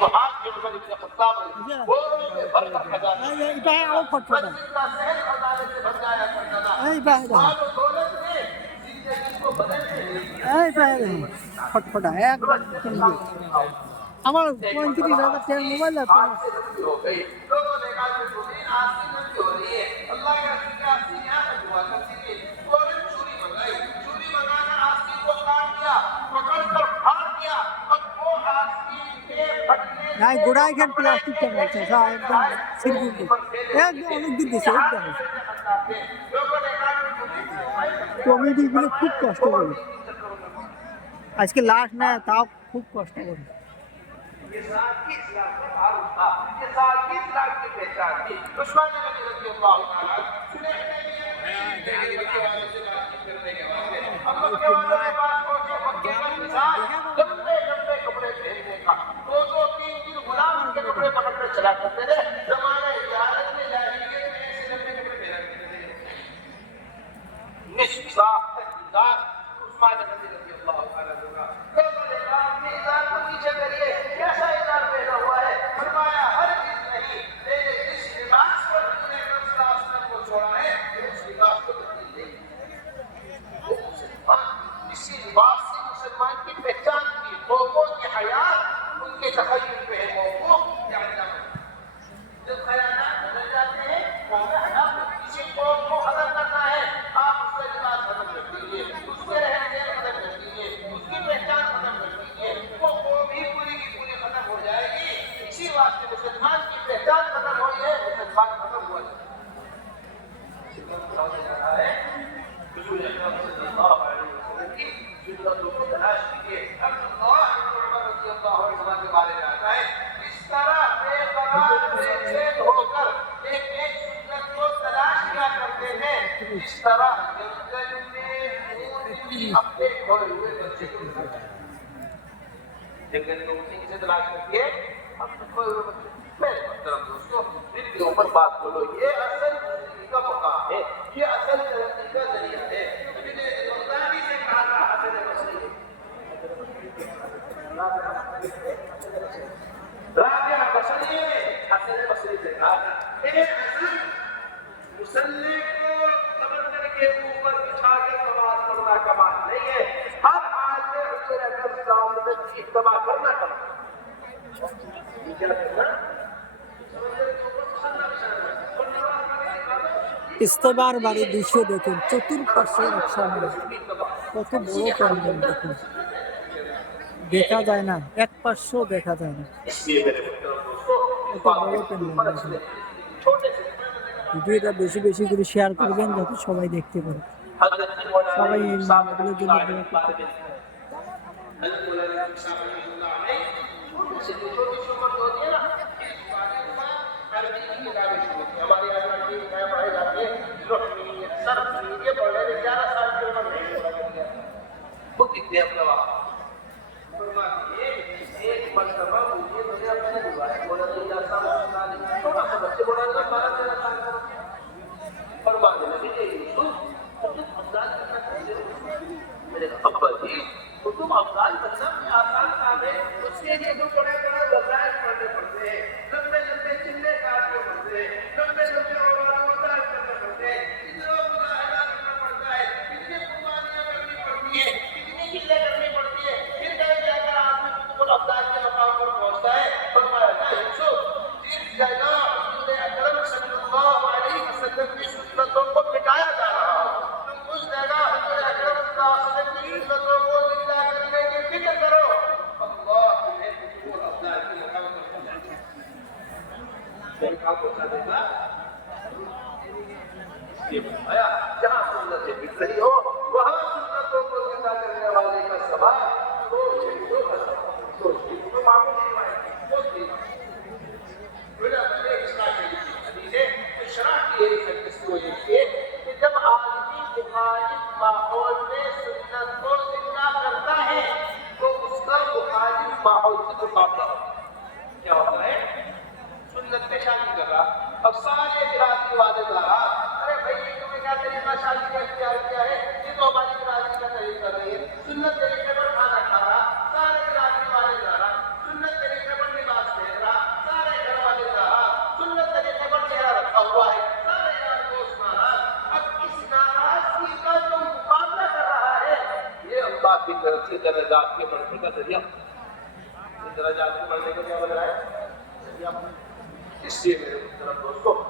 فتوحات کے عمر ابن خطاب وہ برکت خزانے کا سہل خزانے سے بھر جایا کرتا تھا مال و دولت نے زندگی کو بدل کے আমার 35,000 টাকার মোবাইল আছে ہو گئی لوگوں نے کہا کہ زمین آستی نبی ہو رہی ہے اللہ کا شکر آستی یہاں تک ہوا کرتی تھی انہوں نے چوری منگا کر آستی کو کاٹ دیا پکڑ کر پھاڑ دیا اب وہ آستی کے پھٹنے নাই গোড়ায় ঘের প্লাস্টিক চালাচ্ছে সব একদম সিরকুল একদম অনেক দূর দিছে একদম لوگوں نے کہا کہ কমিটিগুলো খুব কষ্ট করে আজকে লাশ না তাও খুব কষ্ট করে یہ ساتھی اسلام کا تعارف تھا یہ ساتھی اسلام کی پہچان تھی عثمان غنی رضی اللہ تعالیٰ سنے سے بات کرنے کے بعد اب مکے والوں کے پاس پہنچے مکے کا نظام لمبے لمبے کپڑے پہننے کا دو دو تین تین غلام ان کے کپڑے پکڑ کر چلا کرتے تھے زمانہ اجازت میں جاہلیت میں ایسے لمبے کپڑے پہنا کرتے تھے نصف ساخ تک ازار عثمان غنی رضی اللہ تعالیٰ کا لوگوں نے کہا اپنے ازار کو نیچے کریے کیسا ازار پہنا ہوا ہے فرمایا ہر چیز نہیں میرے جس لباس پر تم نے رسول اللہ صلی اللہ علیہ وسلم کو چھوڑا ہے اس لباس کو تبدیل نہیں اسی لباس سے مسلمان کی پہچان کی قوموں کی حیات ان کے تخیل پہ ہے موقوف یا علامت جب خیالات بدل جاتے ہیں کسی قوم کو ختم کرنا ہے آپ اس کا لباس ختم کر دیجیے اس کے رہن سہن ختم کر دیجیے اس کی پہچان ختم کر دیجیے وہ قوم ہی پوری کی پوری ختم ہو جائے گی اسی واسطے مسلمان کی پہچان ختم ہوئی ہے مسلمان ختم ہوا ہے حضور اکرم صلی اللہ علیہ وسلم کی سنتوں کو تلاش کیجیے عبداللہ بن عمر رضی اللہ عنہ کے بارے میں آتا ہے اس طرح بے قرار بے چین ہو کر ایک ایک سنت کو تلاش کیا کرتے تھے اس طرح جنگل میں اونٹنی اپنے کھوئے ہوئے بچے کو جنگل میں اونٹنی کسے تلاش کرتی ہے اپنے کھوئے ہوئے بچے میرے محترم دوستو دل کے اوپر بات بولو یہ اصل زندگی کا مقام ہے یہ اصل ترقی کا ذریعہ ہے ابن بغدادی سے کہا تھا حسن بصری رابعہ بصری نے حسن بصری سے کہا تھا اے حسن مسلح کو سمندر کے اوپر بچھا کر نماز پڑھنا کمال نہیں ہے ہر حال میں حضور اکرم صلی اللہ علیہ وسلم کی اتباع کرنا کمال یہ کیا کرنا ইস্তেমার বাড়ির দৃশ্য দেখুন চতুর্পাশে একসঙ্গে কত বড় প্যান্ডেল দেখুন দেখা যায় না এক পাশেও দেখা যায় না কত বড় প্যান্ডেল দেখুন ভিডিওটা বেশি বেশি করে শেয়ার করবেন যাতে সবাই দেখতে পারে সবাই এই নামগুলোর জন্য দোয়া করতে کتنے اپنا وقت فرماتے ہیں ایک مرتبہ مجھے میں نے اپنے روایت بولا تو یا صاحب چھوٹا سا بچے بولا تھا 12-13 سال کا فرماتے ہیں کہ یوسف تم افضال کرنا چاہتے ہو میرے ابا جی تو تم افضال کرنا میں آسان کام ہے اس کے لیے جو بڑے بڑے وظائف پڑھنے پڑتے ہیں لمبے لمبے چلے کاٹنے پڑتے ہیں لمبے لمبے وظائف کرنے پڑتے ہیں اتنا مجاہدہ کرنا پڑتا ہے اتنی قربانیاں کرنی پڑتی ہیں چیزیں کرنی پڑتی ہے پھر کہیں جا کر آدمی قطب الابدال کے مقام پر پہنچتا ہے فرمایا تھا یوسف جس جگہ حضور اکرم صلی اللہ علیہ وسلم کی سنتوں کو مٹایا جا رہا ہو تم اس جگہ حضور اکرم صلی اللہ علیہ وسلم کی سنتوں کو زندہ کرنے کی فکر کرو اللہ تمہیں قطب الابدال کے مقام پر پہنچا دے گا یہ فرمایا جہاں سنتیں مٹ رہی ہو وہاں سنتوں کو زندہ کرنے والے کا سوال سوچ معمولی روایت بہت ہی حدیث ہے شرح کی ہے اس کی وجہ سے کہ جب آدمی مخالف ماحول میں سنت کو زندہ کرتا ہے تو اس کا مخالف ماحول سے مقابلہ کیا ہوتا ہے سنت پہ شادی کر رہا اب سارے برادری والے لا رہا ارے بھائی تمہیں کیا طریقہ شادی کا اختیار کیا ہے یہ تو ہماری برادری کا طریقہ نہیں ہے سنت طریقے پر کھانا کھا رہا سارے برادری والے لا رہا سنت طریقے پر لباس بات بھی کرتی ہے درجات کے بڑھنے کا ذریعہ، درجات کے بڑھنے کا کیا لگ رہا ہے؟ اس لیے میرے محترم دوستوں